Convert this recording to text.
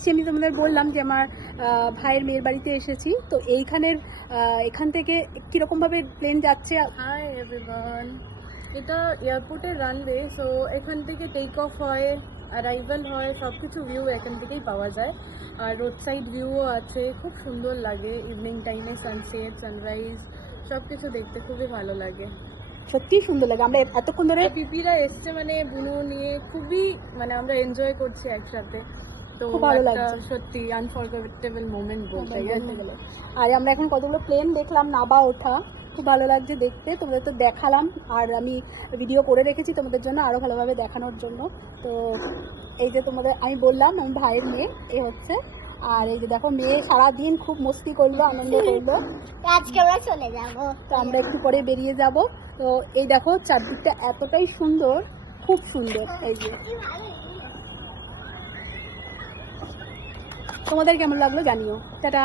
এসেছি, আমি তোমাদের বললাম যে আমার ভাইয়ের মেয়ের বাড়িতে এসেছি। তো এখান থেকে কীরকমভাবে প্লেন যাচ্ছে। হাই এভরিওয়ান, এটা এয়ারপোর্টের রানওয়ে। সো এখান থেকে টেক অফ হয়, অ্যারাইভাল হয়, সব কিছু ভিউ এখান থেকেই পাওয়া যায়। আর রোড সাইড ভিউও আছে, খুব সুন্দর লাগে ইভিনিং টাইমে সানসেট সানরাইজ সব কিছু দেখতে খুবই ভালো লাগে। সত্যিই সুন্দর লাগে। আমরা এতক্ষণ ধরে পিপিরা এসছে মানে বুনু নিয়ে খুবই মানে আমরা এনজয় করছি একসাথে। তো খুব ভালো একটা লাগছে সত্যি আনফরগেটেবল মোমেন্ট বলতে গেলে। আর আমরা এখন কতগুলো প্লেন দেখলাম নাবা ওঠা, খুব ভালো লাগছে দেখতে। তোমাদের তো দেখালাম, আর আমি ভিডিও করে রেখেছি তোমাদের জন্য আরও ভালোভাবে দেখানোর জন্য। তো এই যে তোমাদের আমি বললাম আমি ভাইয়ের মেয়ে এ হচ্ছে, আর এই যে দেখো মেয়ে সারাদিন খুব মস্তি করলো, আনন্দ করলো। আজকে আমরা চলে যাব, তো আমরা একটু পরে বেরিয়ে যাব। তো এই দেখো চারদিকটা এতটাই সুন্দর, খুব সুন্দর। এই যে তোমাদের কেমন লাগলো জানিও। টাটা।